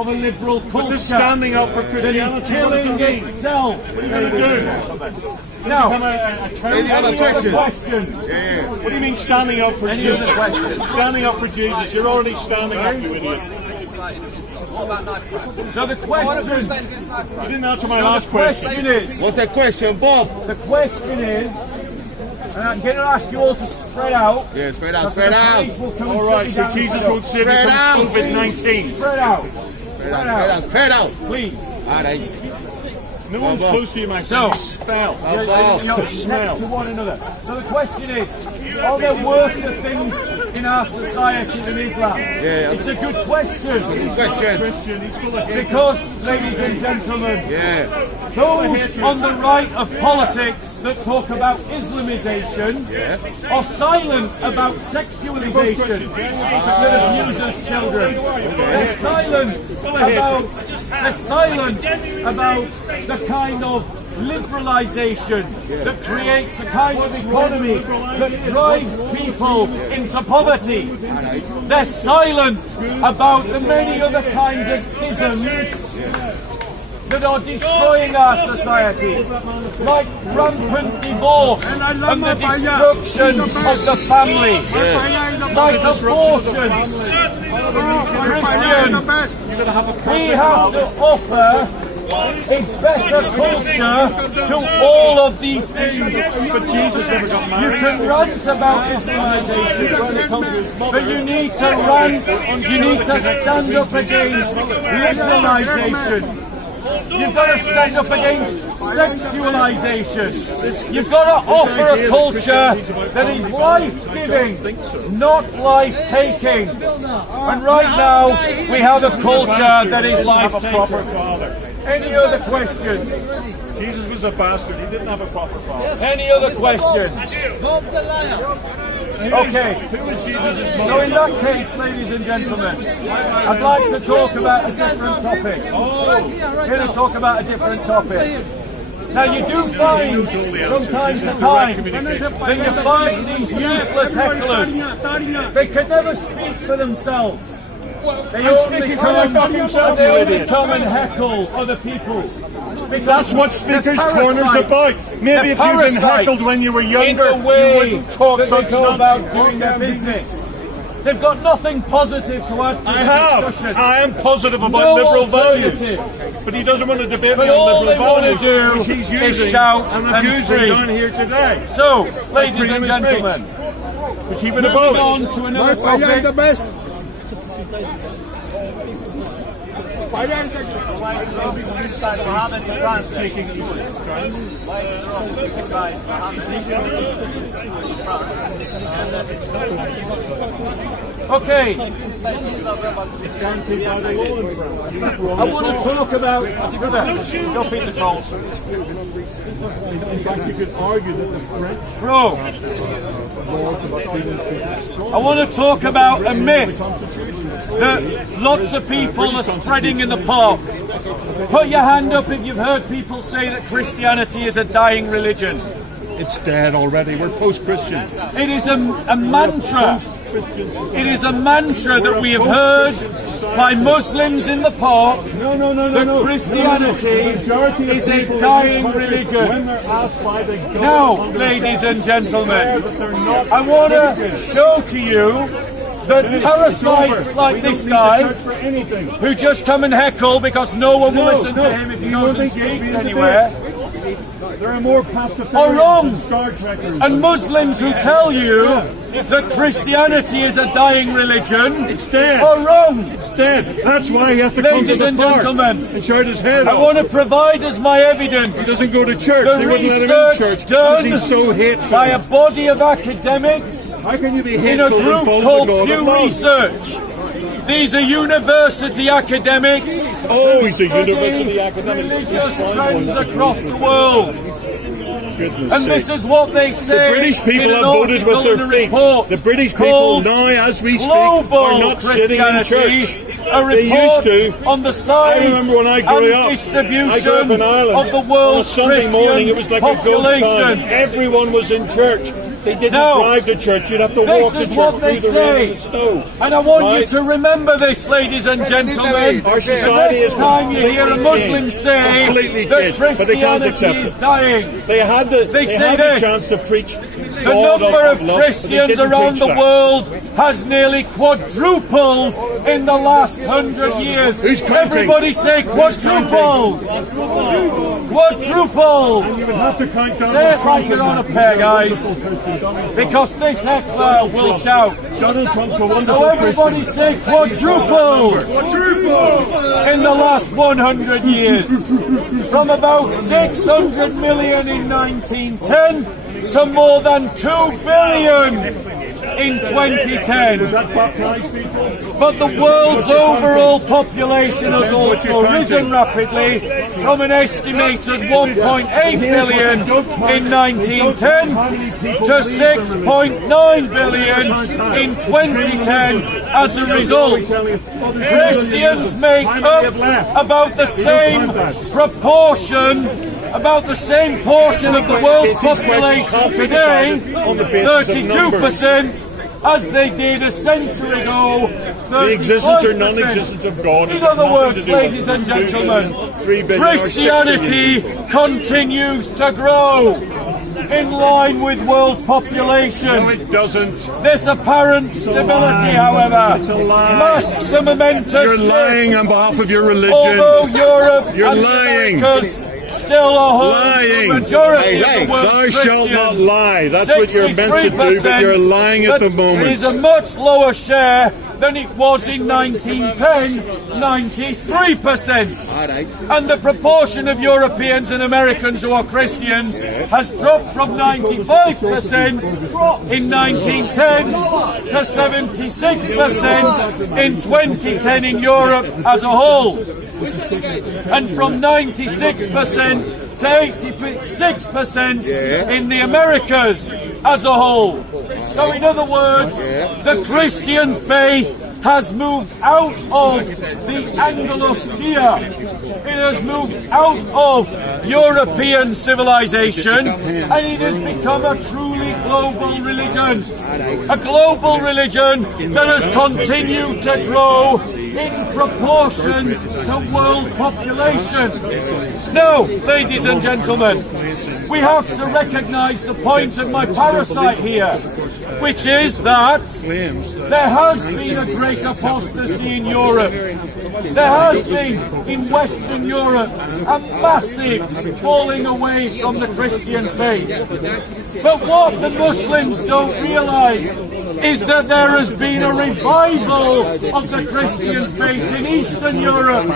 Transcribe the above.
of a liberal culture This standing up for that Christianity, is killing itself. What are you going to do? Now, Any other question? What do you mean standing up for Jesus? Standing up for Jesus. You're already standing up, you idiot. So the question, You didn't answer my last question. is, What's the question, Bob? the question is, and I'm going to ask you all to spread out. Yeah, spread out, because spread the out. police will come and All right, sit so you down Jesus and won't save you Spread from out. COVID-19. Spread out. Spread out, spread out. Please. All right. No one's close to you, my son. You smell. You're next to one another. So the question is, are there worse things in our society than Islam? Yeah. It's a good question. Question. Christian, he's full of hate. Because, ladies and gentlemen, Yeah. those on the right of politics that talk about Islamization are silent about sexualization that abuses children. They're silent about the kind of liberalization that creates a kind of economy that drives people into poverty. They're silent about the many other kinds of isms that are destroying our society, like rampant divorce and the destruction of the family, like abortion. Christians, we have to offer a better culture to all of these things. But Jesus never got married. You can rant about Islamization, but you need to stand up against liberalization. You've got to stand up against sexualization. You've got to offer a culture that is life-giving, not life-taking. And right now, we have a culture that is Proper life-taking. father. Any other questions? Jesus was a bastard. He didn't have a proper father. Any other questions? Okay. Who was Jesus' So mother? in that case, ladies and gentlemen, I'd like to talk about a different topic. I'm going to talk about a different topic. Now you do find from time to time that you find these useless hecklers. They could never speak for themselves. They only come and heckle other people. That's what Speaker's Corner's about. Maybe if you'd been heckled when you were younger, in the way you wouldn't talk that such they go about nonsense. doing their business. They've got nothing positive to add to I the have. discussion. I am positive about No liberal values. alternative. But he doesn't want to debate But me on all they liberal want to values, do which he's is using shout and and abusing scream. down here today. So, ladies freedom and of speech. gentlemen, Which he would moving abolish. on to another topic. Why is it wrong to criticize Muhammad in France? Why is it wrong to criticize Muhammad in France? Okay, Criticize Jesus of I want to talk about. Go feed the trolls. In fact, you could argue that the French Bro, I want to talk about a myth that lots of people are spreading in the park. Put your hand up if you've heard people say that Christianity is a dying religion. it's dead already. We're post-Christian. It is a mantra. It is a mantra that we have heard by Muslims in the park that Christianity is a dying religion. Now, ladies and gentlemen, I want to show to you that parasites like this guy, who just come and heckle because no one will listen to him if he goes and speaks anywhere, There are more are pastafarians wrong. and Star Trekkers. And Muslims who tell you that Christianity is a dying religion It's dead. are wrong. It's dead. That's why he has to come to Ladies the and park gentlemen, and shout his head I off. want to provide as my He evidence doesn't go to church. the They wouldn't let him in research church because done he's so hateful. by a body of academics How can you be in a hateful and group follow called the law of Pew love? Research. These are university academics Oh, he's a studying university academic. religious trends across the world. Goodness And sake. this is what they say The British people in an have voted with article their in a feet. report The British people called now, as we speak, Global are not sitting in Christianity, church. a They report used to. on the size I remember when I grew and up, I distribution grew up in Ireland. of the On a world's Sunday Christian morning, it was like a ghost population. town. Everyone was in church. they didn't No. drive the church. You'd have to This walk the is church what they through the rain say. and snow. And I want Right? you to remember this, ladies and gentlemen. Our The society next is time you hear a completely Muslim changed. say Completely that changed, but they can't Christianity accept is it. dying, They had the They say had the this. chance to preach the God number of love, but Christians they didn't around preach the that. world has nearly quadrupled in the last 100 years. Who's counting? Everybody say quadrupled! Quadrupled! You would have to count down Say the it like you're on a pair, guys, because this heckler will shout. Donald Trump's a wonderful So everybody say quadrupled in the last 100 years. From about 600 million in 1910 to more than 2 billion in 2010. Baptized people. But the world's overall population has also risen rapidly from an estimated 1.8 billion in 1910 to 6.9 billion in 2010 as a result. Christians make up about the same proportion, about the same portion of the world's population today, 32%, as they did a century ago. The existence or 35%. non-existence of God. In other words, ladies and gentlemen, Christianity continues to grow in line with world population. No, it doesn't. This apparent stability, however, It's a lie. masks a momentous You're shift. lying on behalf of your religion. Although Europe You're and the lying. Americas still are home to Lying. the majority Hey, of the world's Thou shalt not Christians. lie. That's what you're meant to do, but 63%, you're lying at the that moment. is a much lower share than it was in 1910, 93%. And the proportion of Europeans and Americans who are Christians has dropped from 95% in 1910 to 76% in 2010 in Europe as a whole. And from 96% to 86% in the Americas as a whole. So in other words, the Christian faith has moved out of the Anglosphere. It has moved out of European civilization and it has become a truly global religion. A global religion that has continued to grow in proportion to world population. Now, ladies and gentlemen, we have to recognize the point of my parasite here, which is that there has been a great apostasy in Europe. There has been in Western Europe a massive falling away from the Christian faith. But what the Muslims don't realize is that there has been a revival of the Christian faith in Eastern Europe.